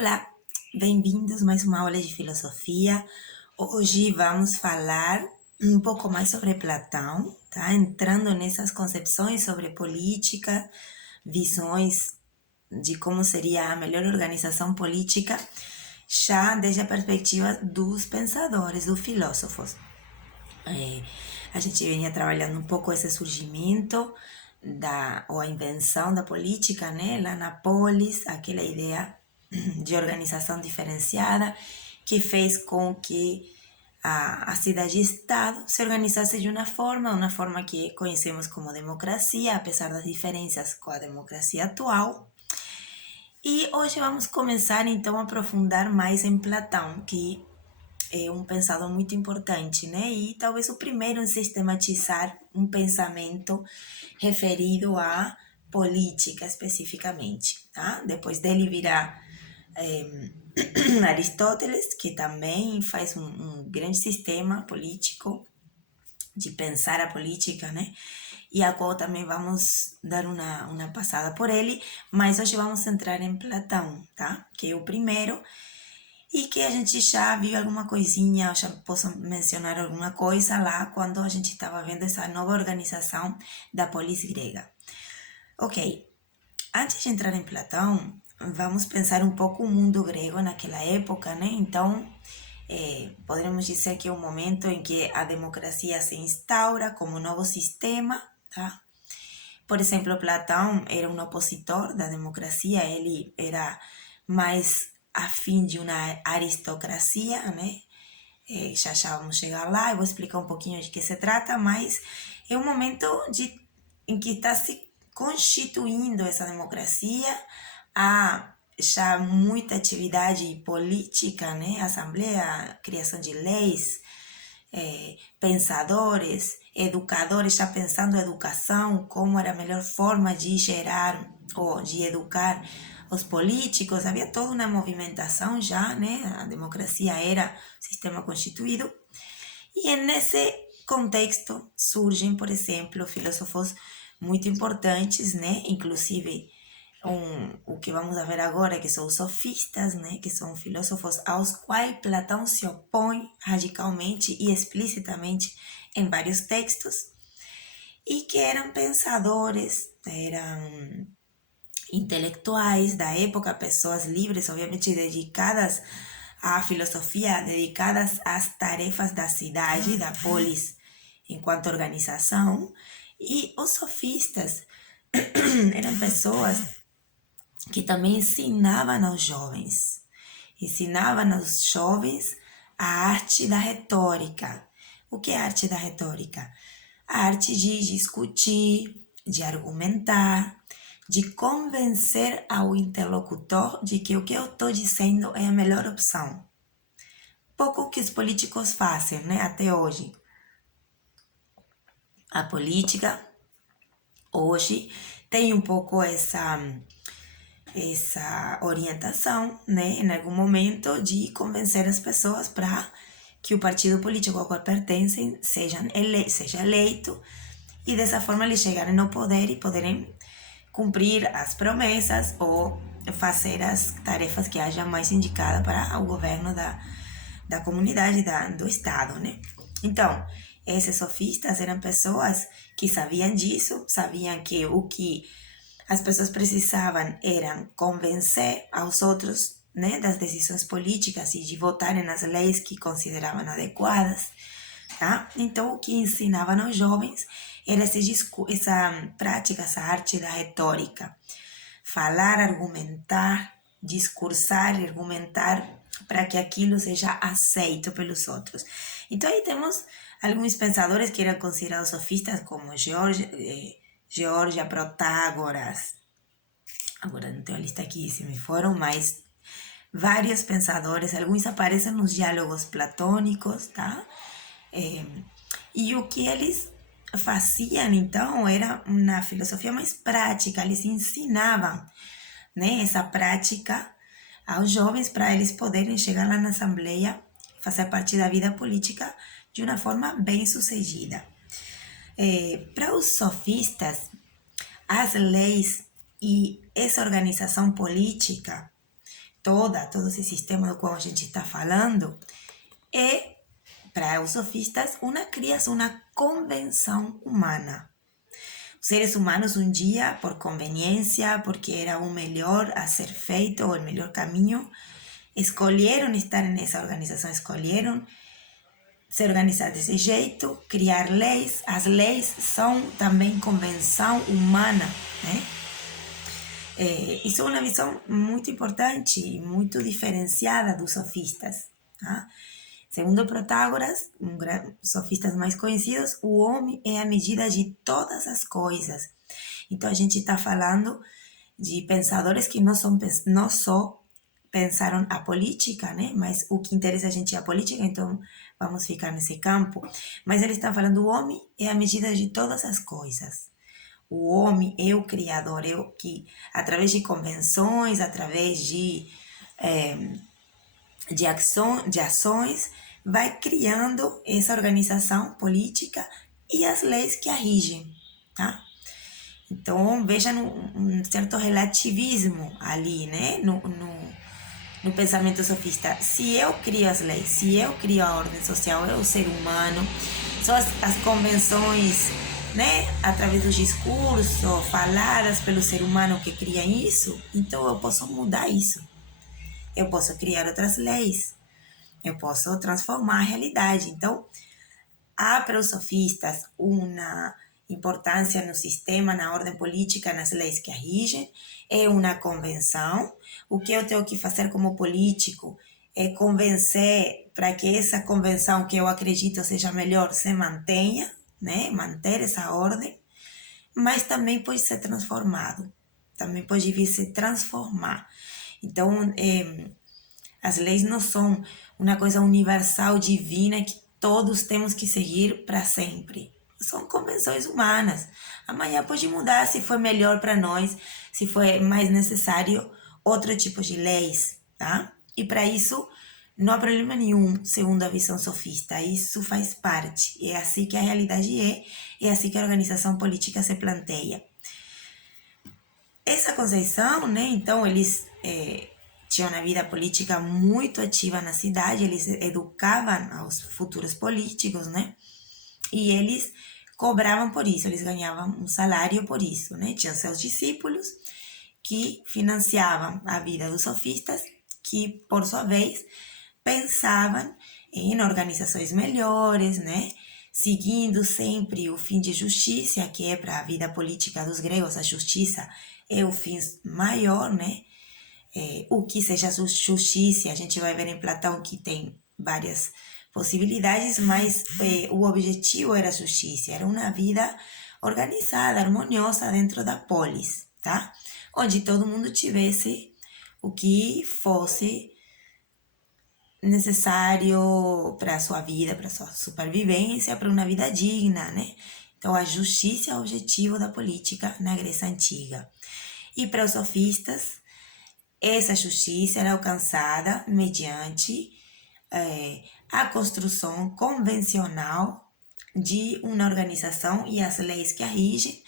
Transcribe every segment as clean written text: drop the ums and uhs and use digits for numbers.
Olá, bem-vindos a mais uma aula de filosofia. Hoje vamos falar um pouco mais sobre Platão, tá? Entrando nessas concepções sobre política, visões de como seria a melhor organização política, já desde a perspectiva dos pensadores, dos filósofos. A gente vinha trabalhando um pouco esse surgimento ou a invenção da política, né? Lá na polis, aquela ideia de organização diferenciada que fez com que a cidade-estado se organizasse de uma forma que conhecemos como democracia, apesar das diferenças com a democracia atual. E hoje vamos começar então a aprofundar mais em Platão, que é um pensador muito importante, né? E talvez o primeiro em sistematizar um pensamento referido à política especificamente, tá? Depois dele virá Aristóteles, que também faz um grande sistema político de pensar a política, né? E a qual também vamos dar uma passada por ele, mas hoje vamos entrar em Platão, tá? Que é o primeiro e que a gente já viu alguma coisinha, eu já posso mencionar alguma coisa lá quando a gente estava vendo essa nova organização da polis grega. Ok, antes de entrar em Platão, vamos pensar um pouco o mundo grego naquela época, né? Então, poderíamos dizer que é um momento em que a democracia se instaura como novo sistema, tá? Por exemplo, Platão era um opositor da democracia, ele era mais afim de uma aristocracia, né? Já vamos chegar lá, eu vou explicar um pouquinho de que se trata, mas é um momento em que está se constituindo essa democracia, há já muita atividade política, né? Assembleia, criação de leis, pensadores, educadores já pensando a educação, como era a melhor forma de gerar ou de educar os políticos, havia toda uma movimentação já, né? A democracia era sistema constituído. E nesse contexto surgem, por exemplo, filósofos muito importantes, né? Inclusive o que vamos ver agora, que são os sofistas, né? Que são filósofos aos quais Platão se opõe radicalmente e explicitamente em vários textos, e que eram pensadores, eram intelectuais da época, pessoas livres, obviamente dedicadas à filosofia, dedicadas às tarefas da cidade, da polis, enquanto organização. E os sofistas eram pessoas que também ensinavam aos jovens a arte da retórica. O que é a arte da retórica? A arte de discutir, de argumentar, de convencer ao interlocutor de que o que eu estou dizendo é a melhor opção. Pouco que os políticos fazem, né, até hoje. A política hoje tem um pouco essa orientação, né, em algum momento, de convencer as pessoas para que o partido político ao qual pertencem seja eleito e dessa forma eles chegarem ao poder e poderem cumprir as promessas ou fazer as tarefas que haja mais indicada para o governo da comunidade, do Estado, né? Então, esses sofistas eram pessoas que sabiam disso, sabiam que o que as pessoas precisavam era convencer aos outros, né, das decisões políticas e de votarem nas leis que consideravam adequadas, tá? Então, o que ensinavam aos jovens era essa prática, essa arte da retórica. Falar, argumentar, discursar e argumentar para que aquilo seja aceito pelos outros. Então, aí temos alguns pensadores que eram considerados sofistas, como Georgia, Protágoras. Agora não tenho a lista aqui, se me foram, mas vários pensadores, alguns aparecem nos diálogos platônicos, tá? E o que eles faziam, então, era uma filosofia mais prática, eles ensinavam, né, essa prática aos jovens para eles poderem chegar lá na Assembleia e fazer parte da vida política de uma forma bem sucedida. Para os sofistas, as leis e essa organização política, todo esse sistema do qual a gente está falando, é, para os sofistas, uma criação, uma convenção humana. Os seres humanos, um dia, por conveniência, porque era o melhor a ser feito, ou o melhor caminho, escolheram estar nessa organização, escolheram se organizar desse jeito, criar leis. As leis são também convenção humana, né? Isso é uma visão muito importante, muito diferenciada dos sofistas. Tá? Segundo Protágoras, dos sofistas mais conhecidos, o homem é a medida de todas as coisas. Então a gente está falando de pensadores que não só pensaram a política, né? Mas o que interessa a gente é a política, então vamos ficar nesse campo. Mas eles estão falando o homem é a medida de todas as coisas. O homem é o criador, é o que, através de convenções, através de ações, vai criando essa organização política e as leis que a rigem, tá? Então, veja um certo relativismo ali, né? No pensamento sofista. Se eu crio as leis, se eu crio a ordem social, eu, o ser humano, são as convenções, né? Através do discurso, faladas pelo ser humano que cria isso, então eu posso mudar isso. Eu posso criar outras leis. Eu posso transformar a realidade. Então, há para os sofistas uma importância no sistema, na ordem política, nas leis que a rigem, é uma convenção. O que eu tenho que fazer como político é convencer para que essa convenção que eu acredito seja melhor se mantenha, né? Manter essa ordem, mas também pode ser transformado, também pode vir se transformar. Então, as leis não são uma coisa universal, divina, que todos temos que seguir para sempre. São convenções humanas. Amanhã pode mudar se for melhor para nós, se for mais necessário outro tipo de leis, tá? E para isso não há problema nenhum, segundo a visão sofista. Isso faz parte. É assim que a realidade é assim que a organização política se planteia. Essa concepção, né? Então eles tinham uma vida política muito ativa na cidade, eles educavam os futuros políticos, né? E eles cobravam por isso, eles ganhavam um salário por isso, né? Tinham seus discípulos que financiavam a vida dos sofistas, que, por sua vez, pensavam em organizações melhores, né? Seguindo sempre o fim de justiça, que é para a vida política dos gregos, a justiça é o fim maior, né? O que seja justiça, a gente vai ver em Platão que tem várias possibilidades, mas o objetivo era a justiça, era uma vida organizada, harmoniosa dentro da polis, tá? Onde todo mundo tivesse o que fosse necessário para a sua vida, para a sua supervivência, para uma vida digna, né? Então, a justiça é o objetivo da política na Grécia Antiga. E para os sofistas, essa justiça era alcançada mediante a construção convencional de uma organização e as leis que a rigem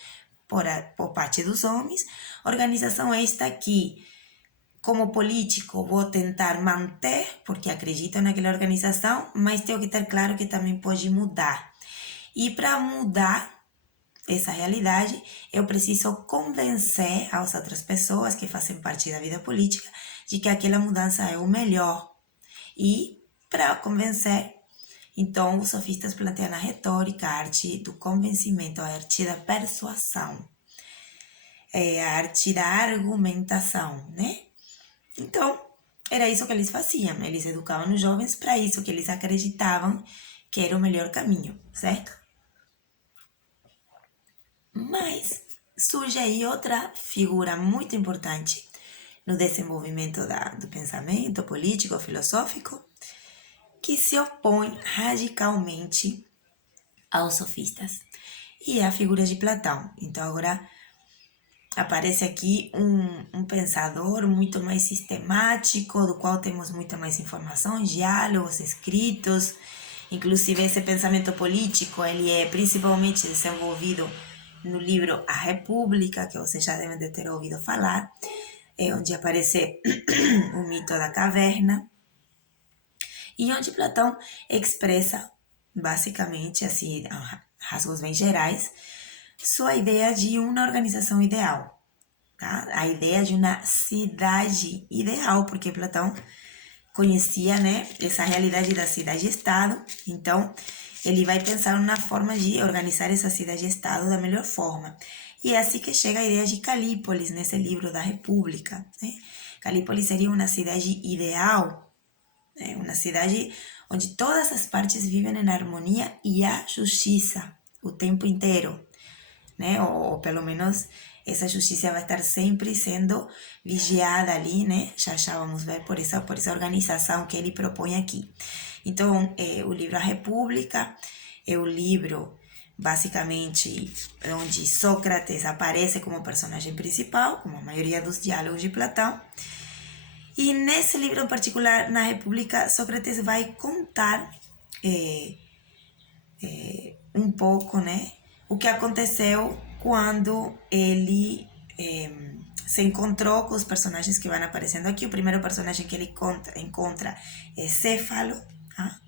por parte dos homens. Organização esta que, como político, vou tentar manter, porque acredito naquela organização, mas tenho que ter claro que também pode mudar. E para mudar essa realidade, eu preciso convencer as outras pessoas que fazem parte da vida política de que aquela mudança é o melhor. E para convencer, então os sofistas planteam a retórica, a arte do convencimento, a arte da persuasão, a arte da argumentação, né? Então, era isso que eles faziam. Eles educavam os jovens para isso que eles acreditavam que era o melhor caminho, certo? Mas surge aí outra figura muito importante no desenvolvimento do pensamento político, filosófico, que se opõe radicalmente aos sofistas. E é a figura de Platão. Então agora aparece aqui um pensador muito mais sistemático, do qual temos muita mais informação, diálogos escritos. Inclusive esse pensamento político, ele é principalmente desenvolvido no livro A República, que vocês já devem ter ouvido falar. é onde aparece o mito da caverna, e onde Platão expressa, basicamente, assim, a rasgos bem gerais, sua ideia de uma organização ideal, tá? A ideia de uma cidade ideal, porque Platão conhecia, né, essa realidade da cidade-estado, então ele vai pensar na forma de organizar essa cidade-estado da melhor forma. E é assim que chega a ideia de Calípolis, nesse livro da República, né? Calípolis seria uma cidade ideal, né? Uma cidade onde todas as partes vivem em harmonia e há justiça o tempo inteiro, né? Ou pelo menos essa justiça vai estar sempre sendo vigiada ali, né? Já vamos ver por essa organização que ele propõe aqui. Então, o livro A República é o livro, basicamente, onde Sócrates aparece como personagem principal, como a maioria dos diálogos de Platão. E nesse livro em particular, na República, Sócrates vai contar um pouco, né, o que aconteceu quando ele se encontrou com os personagens que vão aparecendo aqui. O primeiro personagem que ele encontra é Céfalo. Tá?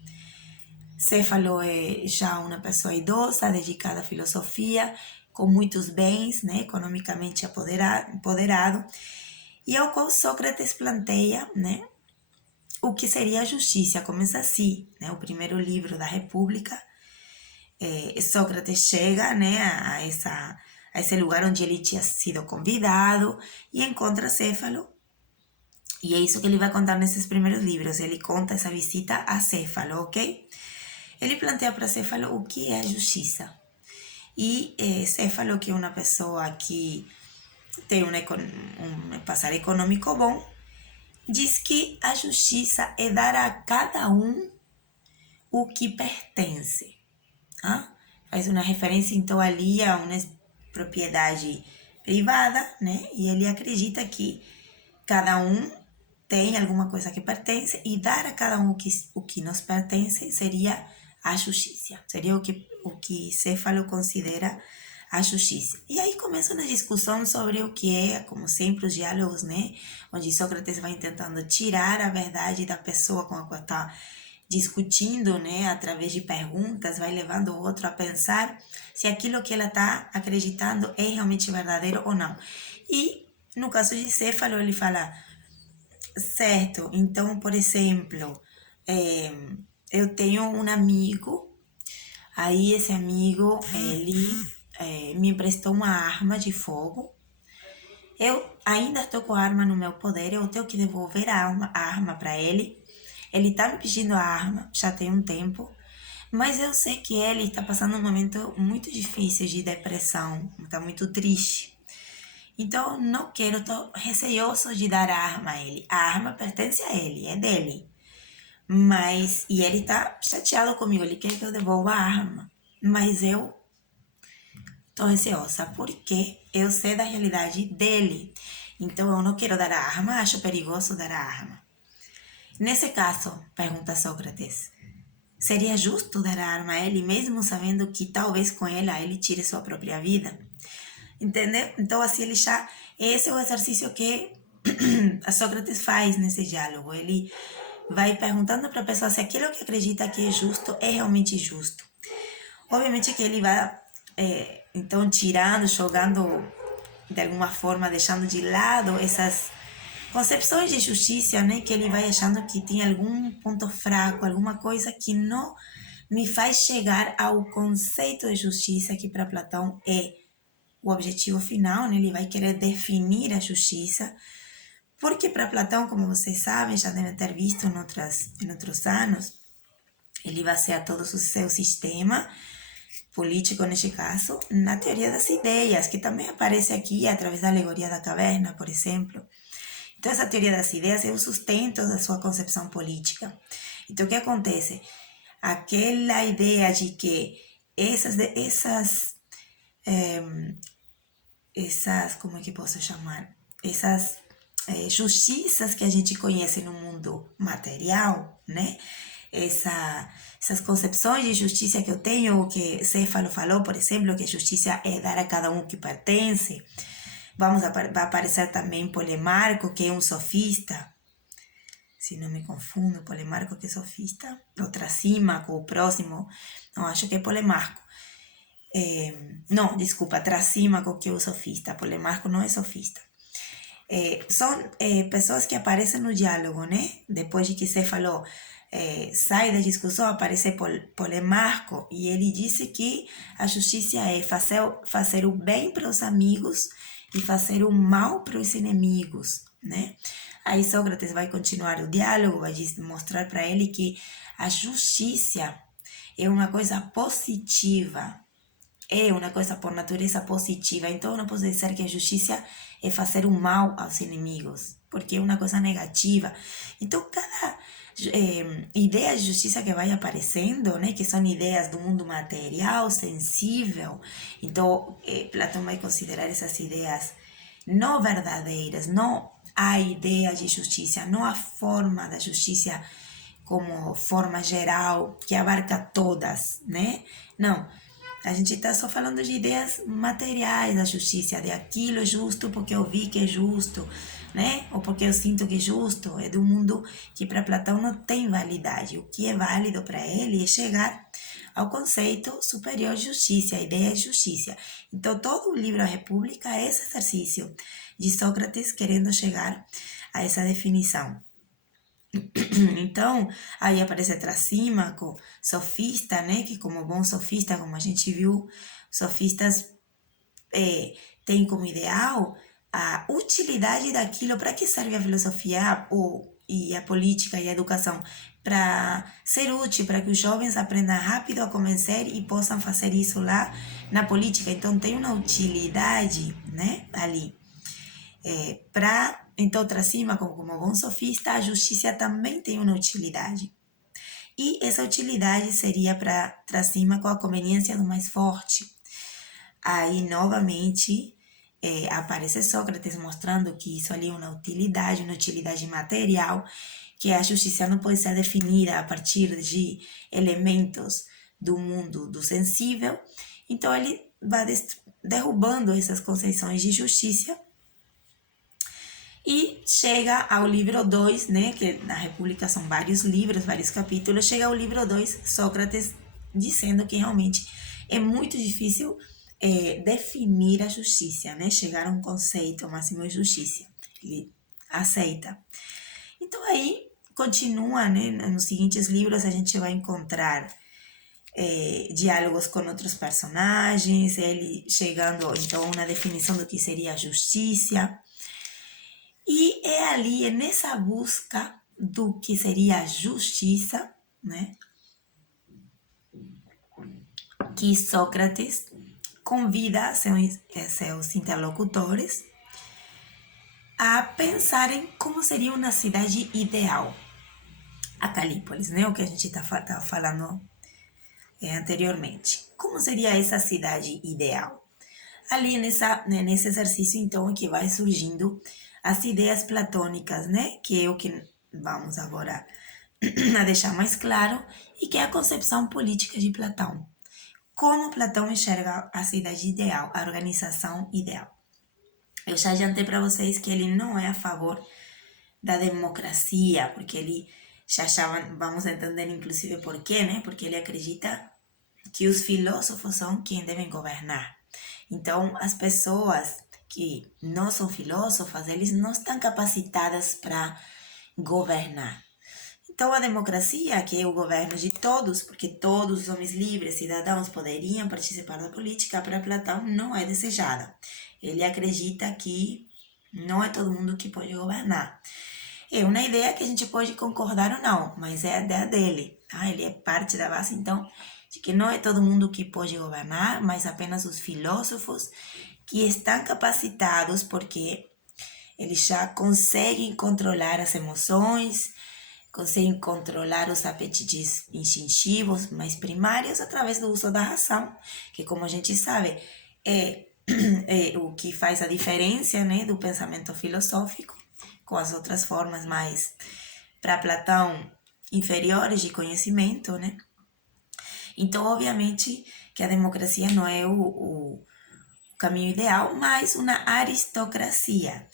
Céfalo é já uma pessoa idosa, dedicada à filosofia, com muitos bens, né, economicamente empoderado, e ao qual Sócrates planteia, né, o que seria a justiça. Começa assim, né, o primeiro livro da República. Sócrates chega, né, a esse lugar onde ele tinha sido convidado e encontra Céfalo. E é isso que ele vai contar nesses primeiros livros. Ele conta essa visita a Céfalo, ok? Ele planteia para Céfalo o que é a justiça. E Céfalo, que é uma pessoa que tem um passar econômico bom, diz que a justiça é dar a cada um o que pertence. Ah? Faz uma referência, então, ali a uma propriedade privada, né? E ele acredita que cada um tem alguma coisa que pertence e dar a cada um o que nos pertence seria a justiça. Seria o que Céfalo considera a justiça. E aí começa uma discussão sobre o que é, como sempre, os diálogos, né? Onde Sócrates vai tentando tirar a verdade da pessoa com a qual está discutindo, né, através de perguntas, vai levando o outro a pensar se aquilo que ela está acreditando é realmente verdadeiro ou não. E no caso de Céfalo, ele fala, certo, então, por exemplo, eu tenho um amigo, aí esse amigo, ele me emprestou uma arma de fogo, eu ainda estou com a arma no meu poder, eu tenho que devolver a arma para ele. Ele tá me pedindo a arma, já tem um tempo, mas eu sei que ele está passando um momento muito difícil de depressão, está muito triste. Então, não quero, estou receoso de dar a arma a ele. A arma pertence a ele, é dele. Mas, e ele tá chateado comigo, ele quer que eu devolva a arma. Mas eu tô receosa, porque eu sei da realidade dele. Então, eu não quero dar a arma, acho perigoso dar a arma. Nesse caso, pergunta Sócrates, seria justo dar a arma a ele, mesmo sabendo que talvez com ela ele tire sua própria vida? Entendeu? Então, assim, ele já... Esse é o exercício que a Sócrates faz nesse diálogo. Ele vai perguntando para a pessoa se aquilo que acredita que é justo é realmente justo. Obviamente que ele vai, então, tirando, jogando, de alguma forma, deixando de lado essas concepções de justiça, né? Que ele vai achando que tem algum ponto fraco, alguma coisa que não me faz chegar ao conceito de justiça que para Platão é o objetivo final, né? Ele vai querer definir a justiça, porque para Platão, como vocês sabem, já devem ter visto em outros anos, ele baseia todo o seu sistema político, neste caso, na teoria das ideias, que também aparece aqui através da alegoria da caverna, por exemplo. Então, essa teoria das ideias é o sustento da sua concepção política. Então, o que acontece? Aquela ideia de que como é que posso chamar? Essas justiças que a gente conhece no mundo material, né? Essas concepções de justiça que eu tenho, o que Céfalo falou, por exemplo, que justiça é dar a cada um o que pertence, Vai aparecer também Polemarco, que é um sofista, se não me confundo, Polemarco que é sofista, ou Trasímaco, o próximo, não, acho que é Polemarco. Não, desculpa, Trasímaco que é o sofista, Polemarco não é sofista. São pessoas que aparecem no diálogo, né? Depois de que você falou, sai da discussão, aparece Polemarco, e ele disse que a justiça é fazer o bem para os amigos e fazer o mal para os inimigos, né? Aí Sócrates vai continuar o diálogo, vai mostrar para ele que a justiça é uma coisa positiva, é uma coisa por natureza positiva. Então, não posso dizer que a justiça é fazer o mal aos inimigos, porque é uma coisa negativa. Então, cada ideia de justiça que vai aparecendo, né, que são ideias do mundo material, sensível, então, Platão vai considerar essas ideias não verdadeiras, não a ideia de justiça, não a forma da justiça como forma geral que abarca todas, né? Não, a gente está só falando de ideias materiais da justiça, de aquilo é justo porque eu vi que é justo, né? Ou porque eu sinto que é justo. É do mundo que para Platão não tem validade. O que é válido para ele é chegar ao conceito superior de justiça, a ideia de justiça. Então, todo o livro A República é esse exercício de Sócrates querendo chegar a essa definição. Então, aí aparece Trasímaco, sofista, né? Que como bom sofista, como a gente viu, sofistas têm como ideal a utilidade daquilo. Para que serve a filosofia e a política e a educação? Para ser útil, para que os jovens aprendam rápido a convencer e possam fazer isso lá na política. Então, tem uma utilidade, né? Ali. Então, Trasímaco, como bom sofista, a justiça também tem uma utilidade. E essa utilidade seria para Trasímaco a conveniência do mais forte. Aí, novamente, aparece Sócrates mostrando que isso ali é uma utilidade material, que a justiça não pode ser definida a partir de elementos do mundo do sensível. Então, ele vai derrubando essas conceições de justiça e chega ao livro 2, né, que na República são vários livros, vários capítulos, chega ao livro 2, Sócrates dizendo que realmente é muito difícil definir a justiça, né, chegar a um conceito máximo de justiça. Ele aceita. Então aí continua, né, nos seguintes livros a gente vai encontrar diálogos com outros personagens, ele chegando então a uma definição do que seria a justiça. E é ali, é nessa busca do que seria a justiça, né, que Sócrates convida seus interlocutores a pensarem como seria uma cidade ideal. A Calípolis, né, o que a gente está falando anteriormente. Como seria essa cidade ideal? Ali nesse exercício, então, é que vai surgindo as ideias platônicas, né? Que é o que vamos agora a deixar mais claro, e que é a concepção política de Platão. Como Platão enxerga a cidade ideal, a organização ideal. Eu já adiantei para vocês que ele não é a favor da democracia, porque ele já vamos entender inclusive por quê, né? Porque ele acredita que os filósofos são quem devem governar. Então, as pessoas que não são filósofas, eles não estão capacitadas para governar. Então, a democracia, que é o governo de todos, porque todos os homens livres, cidadãos, poderiam participar da política, para Platão não é desejada. Ele acredita que não é todo mundo que pode governar. É uma ideia que a gente pode concordar ou não, mas é a ideia dele. Tá? Ele é parte da base, então, de que não é todo mundo que pode governar, mas apenas os filósofos que estão capacitados, porque eles já conseguem controlar as emoções, conseguem controlar os apetites instintivos mais primários através do uso da razão, que, como a gente sabe, é o que faz a diferença, né, do pensamento filosófico com as outras formas mais, para Platão, inferiores de conhecimento, né? Então, obviamente, que a democracia não é o caminho ideal, mais uma aristocracia.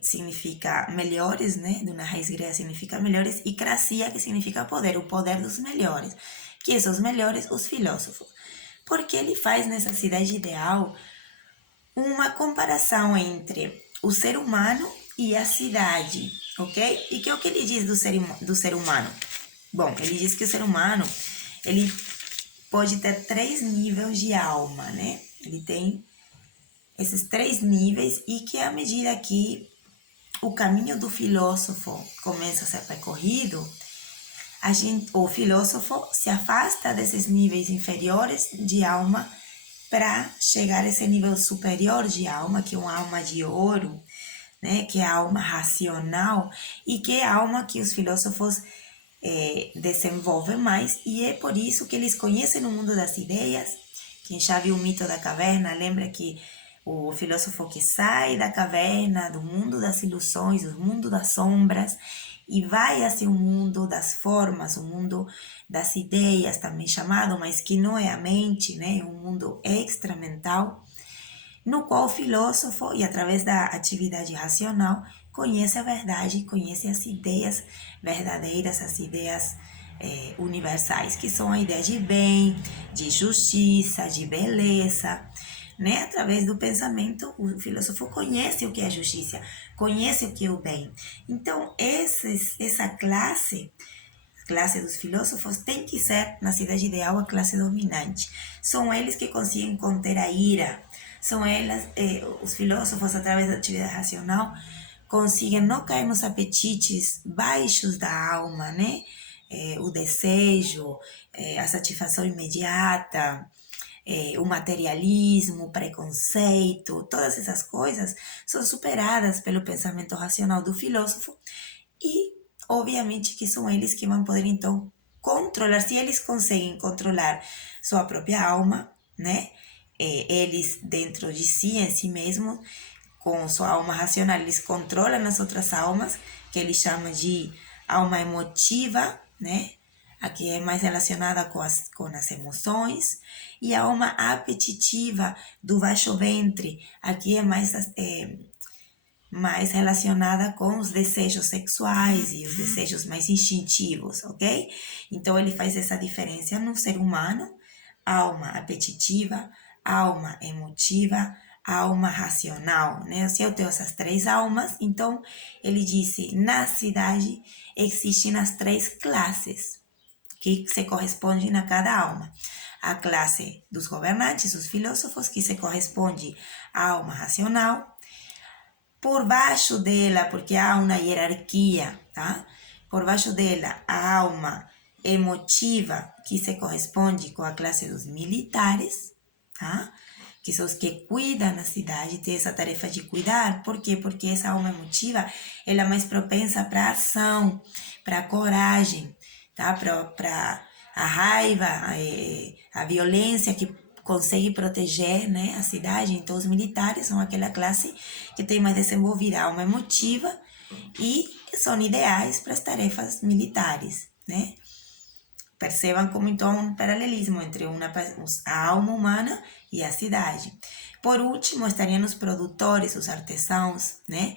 Significa melhores, né? De uma raiz grega significa melhores, e cracia, que significa poder, o poder dos melhores. Que são os melhores, os filósofos. Porque ele faz nessa cidade ideal uma comparação entre o ser humano e a cidade, ok? E que é o que ele diz do ser humano? Bom, ele diz que o ser humano, ele pode ter 3 níveis de alma, né? Ele tem esses 3 níveis, e que à medida que o caminho do filósofo começa a ser percorrido, o filósofo se afasta desses níveis inferiores de alma para chegar a esse nível superior de alma, que é uma alma de ouro, né? Que é a alma racional, e que é a alma que os filósofos desenvolvem mais, e é por isso que eles conhecem o mundo das ideias. Quem já viu o mito da caverna, lembra que o filósofo que sai da caverna, do mundo das ilusões, do mundo das sombras, e vai hacia o mundo das formas, o mundo das ideias, também chamado, mas que não é a mente, né? Um mundo extramental, no qual o filósofo, e através da atividade racional, conhece a verdade, conhece as ideias verdadeiras, as ideias universais, que são a ideia de bem, de justiça, de beleza, né? Através do pensamento, o filósofo conhece o que é justiça, conhece o que é o bem. Então, essa classe dos filósofos tem que ser, na cidade ideal, a classe dominante. São eles que conseguem conter a ira. São eles, os filósofos, através da atividade racional, conseguem não cair nos apetites baixos da alma, né? O desejo, a satisfação imediata, o materialismo, o preconceito, todas essas coisas são superadas pelo pensamento racional do filósofo, e obviamente que são eles que vão poder então controlar, se eles conseguem controlar sua própria alma, né? Eles dentro de si, em si mesmos, com sua alma racional, eles controlam as outras almas, que ele chama de alma emotiva, né? Aqui é mais relacionada com as emoções, e a alma apetitiva do baixo ventre, aqui é mais relacionada com os desejos sexuais e os desejos mais instintivos, ok? Então, ele faz essa diferença no ser humano: alma apetitiva, alma emotiva, alma racional, né? Se eu tenho essas 3 almas, então, ele disse, na cidade existem as 3 classes que se correspondem a cada alma. A classe dos governantes, os filósofos, que se corresponde à alma racional. Por baixo dela, porque há uma hierarquia, tá? Por baixo dela, a alma emotiva, que se corresponde com a classe dos militares, tá? Que são os que cuidam da cidade, tem essa tarefa de cuidar. Por quê? Porque essa alma emotiva, ela é mais propensa para a ação, para a coragem, tá? Para a raiva, a violência, que consegue proteger, né, a cidade. Então, os militares são aquela classe que tem mais desenvolvida a alma emotiva e são ideais para as tarefas militares, né? Percebam como então um paralelismo entre a alma humana e a cidade. Por último, estariam os produtores, os artesãos, né?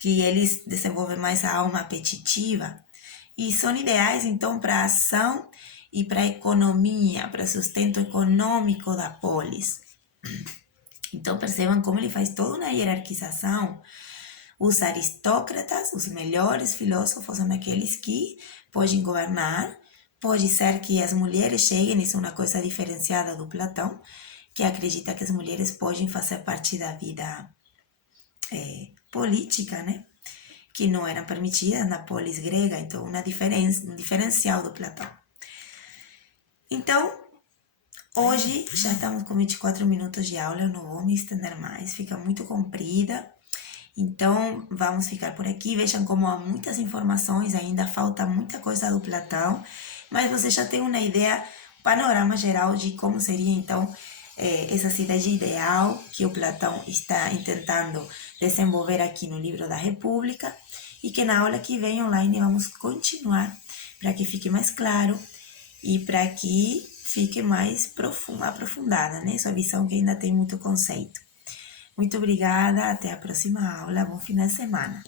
Que eles desenvolvem mais a alma apetitiva e são ideais então para a ação e para a economia, para o sustento econômico da polis. Então, percebam como ele faz toda uma hierarquização. Os aristócratas, os melhores filósofos, são aqueles que podem governar. Pode ser que as mulheres cheguem, isso é uma coisa diferenciada do Platão, que acredita que as mulheres podem fazer parte da vida política, né? Que não eram permitidas na polis grega. Então, um diferencial do Platão. Então, hoje já estamos com 24 minutos de aula, eu não vou me estender mais, fica muito comprida. Então, vamos ficar por aqui. Vejam como há muitas informações, ainda falta muita coisa do Platão, mas você já tem uma ideia, um panorama geral de como seria, então, essa cidade ideal que o Platão está tentando desenvolver aqui no livro da República, e que na aula que vem online vamos continuar para que fique mais claro e para que fique mais aprofundada, né? Sua visão que ainda tem muito conceito. Muito obrigada, até a próxima aula, bom final de semana.